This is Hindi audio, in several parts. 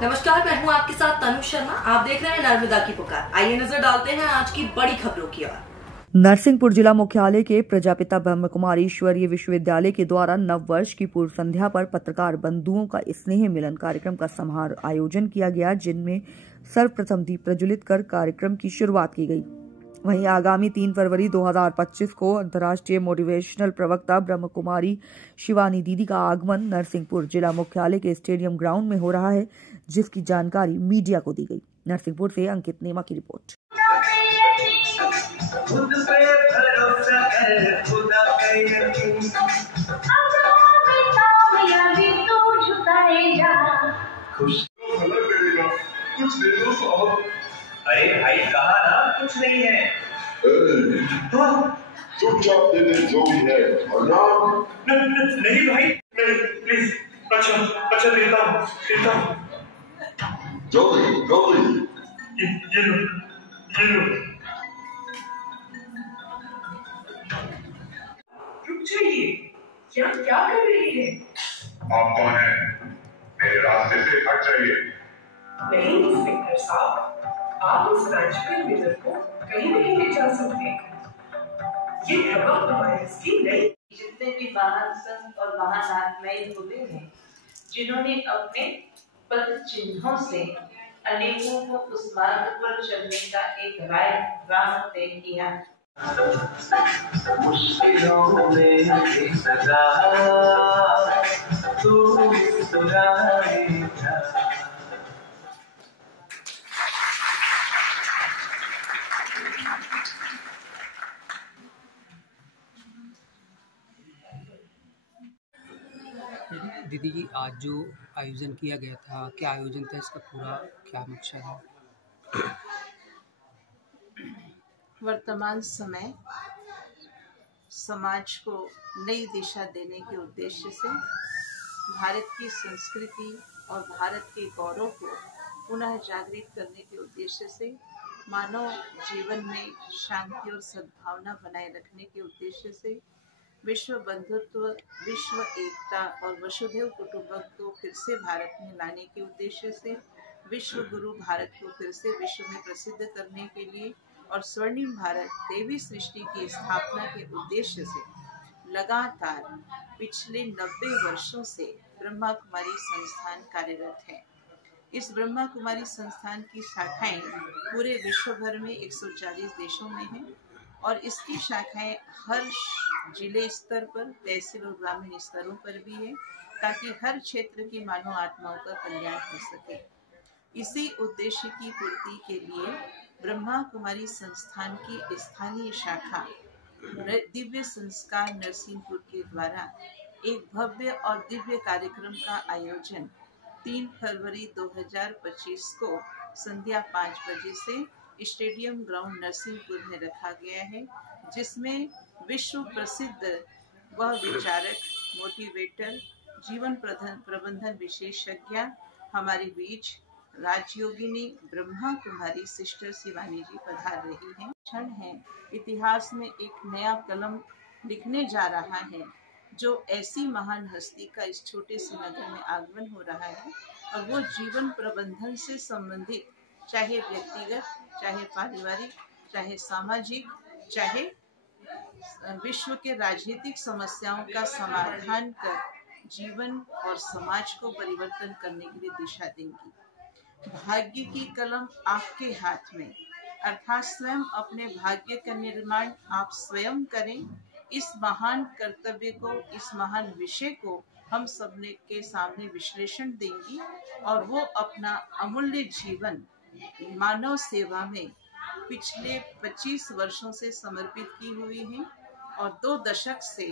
नमस्कार, मैं हूं आपके साथ तनु शर्मा। आप देख रहे हैं नर्मदा की पुकार। आइए नजर डालते हैं आज की बड़ी खबरों की ओर। नरसिंहपुर जिला मुख्यालय के प्रजापिता ब्रह्म कुमारी ईश्वरीय विश्वविद्यालय के द्वारा नव वर्ष की पूर्व संध्या पर पत्रकार बंधुओं का स्नेह मिलन कार्यक्रम का समारोह आयोजन किया गया, जिनमें सर्वप्रथम दीप प्रज्वलित कर कार्यक्रम की शुरुआत की गई। वहीं आगामी 3 फरवरी 2025 को अंतर्राष्ट्रीय मोटिवेशनल प्रवक्ता ब्रह्म कुमारी शिवानी दीदी का आगमन नरसिंहपुर जिला मुख्यालय के स्टेडियम ग्राउंड में हो रहा है, जिसकी जानकारी मीडिया को दी गई। नरसिंहपुर से अंकित नेमा की रिपोर्ट। अरे भाई कहा ना कुछ नहीं है। चुपचाप दे दे जो भी है, वरना नहीं भाई, नहीं प्लीज। अच्छा देता हूँ। जल्दी ये लो। रुक जाइए, क्या कर रही है? आप कौन है? मेरे रास्ते से हट जाइए। नहीं इंस्पेक्टर साहब, आप इस मैजिकल मिरर को कहीं नहीं ले जा सकते। ये ब्रह्मा कुमारी की नहीं। जितने भी महान संत और महान आत्माएं हुए हैं, जिन्होंने अपने पद चिन्हों से अनेकों को उस मार्ग पर चलने का एक राह तय किया। मुश्किलों में भी सदा तू मुस्कुराएगा। दीदी जी, आज जो आयोजन किया गया था, क्या आयोजन था, इसका पूरा क्या मकसद है? वर्तमान समय समाज को नई दिशा देने के उद्देश्य से भारत की संस्कृति और भारत के गौरव को पुनः जागृत करने के उद्देश्य से मानव जीवन में शांति और सद्भावना बनाए रखने के उद्देश्य से विश्व बंधुत्व, विश्व एकता और वसुधैव कुटुंबकम को फिर से भारत में लाने के उद्देश्य से विश्व गुरु भारत को फिर से विश्व में प्रसिद्ध करने के लिए और स्वर्णिम भारत देवी सृष्टि की स्थापना के उद्देश्य से लगातार पिछले 90 वर्षों से ब्रह्मा कुमारी संस्थान कार्यरत है। इस ब्रह्मा कुमारी संस्थान की शाखाएं पूरे विश्व भर में 140 देशों में हैं और इसकी शाखाएं हर जिले स्तर पर, तहसील और ग्रामीण स्तरों पर भी है, ताकि हर क्षेत्र की मानव आत्माओं का कल्याण हो सके। इसी उद्देश्य की पूर्ति के लिए ब्रह्मा कुमारी संस्थान की स्थानीय शाखा दिव्य संस्कार नरसिंहपुर के द्वारा एक भव्य और दिव्य कार्यक्रम का आयोजन 3 फरवरी 2025 को संध्या 5 बजे से स्टेडियम ग्राउंड नरसिंहपुर में रखा गया है, जिसमें विश्व प्रसिद्ध वह विचारक, मोटिवेटर, जीवन प्रबंधन विशेषज्ञ हमारे बीच राजयोगिनी ब्रह्मा कुमारी सिस्टर शिवानी जी पधार रही हैं। क्षण है, इतिहास में एक नया कलम लिखने जा रहा है, जो ऐसी महान हस्ती का इस छोटे से नगर में आगमन हो रहा है और वो जीवन प्रबंधन से संबंधित, चाहे व्यक्तिगत, चाहे पारिवारिक, चाहे सामाजिक, चाहे विश्व के राजनीतिक समस्याओं का समाधान कर जीवन और समाज को परिवर्तन करने के लिए दिशा देंगी। भाग्य की कलम आपके हाथ में, अर्थात स्वयं अपने भाग्य का निर्माण आप स्वयं करें। इस महान कर्तव्य को, इस महान विषय को हम सबने के सामने विश्लेषण देंगी और वो अपना अमूल्य जीवन मानव सेवा में पिछले 25 वर्षों से समर्पित की हुई है और 2 दशक से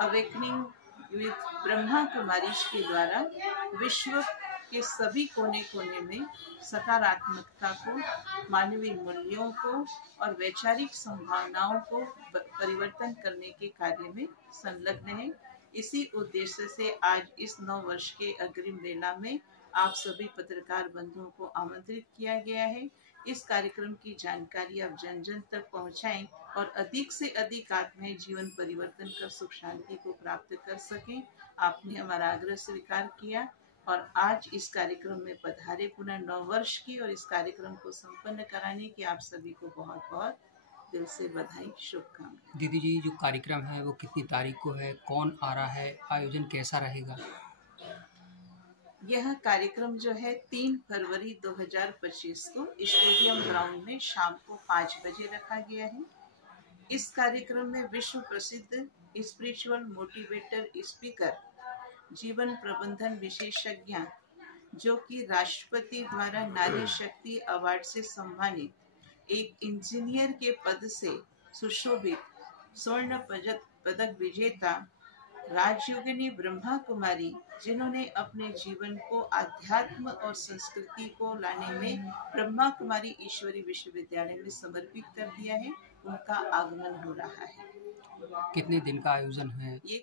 अवेकनिंग विद ब्रह्मा कुमारी के द्वारा विश्व के सभी कोने कोने में सकारात्मकता को, मानवीय मूल्यों को और वैचारिक संभावनाओं को परिवर्तन करने के कार्य में संलग्न है। इसी उद्देश्य से आज इस 9 वर्ष के अग्रिम बेला में आप सभी पत्रकार बंधुओं को आमंत्रित किया गया है। इस कार्यक्रम की जानकारी आप जन जन तक पहुंचाएं और अधिक से अधिक आत्माएं जीवन परिवर्तन कर सुख शांति को प्राप्त कर सकें। आपने हमारा आग्रह स्वीकार किया। और आज इस कार्यक्रम में पधारे पुनः 9 वर्ष की और इस कार्यक्रम को संपन्न कराने की आप सभी को बहुत बहुत दिल से बधाई, शुभकामनाएं। दीदी जी, जो कार्यक्रम है वो कितनी तारीख को है, कौन आ रहा है, आयोजन कैसा रहेगा? यह कार्यक्रम जो है 3 फरवरी 2025 को स्टेडियम ग्राउंड में शाम को 5 बजे रखा गया है। इस कार्यक्रम में विश्व प्रसिद्ध स्पिरिचुअल मोटिवेटर स्पीकर, जीवन प्रबंधन विशेषज्ञ, जो कि राष्ट्रपति द्वारा नारी शक्ति अवार्ड से सम्मानित एक इंजीनियर के पद से सुशोभित स्वर्ण पदक विजेता राजयोगिनी ब्रह्मा कुमारी, जिन्होंने अपने जीवन को अध्यात्म और संस्कृति को लाने में ब्रह्मा कुमारी ईश्वरी विश्वविद्यालय में समर्पित कर दिया है, उनका आगमन हो रहा है। कितने दिन का आयोजन है? ये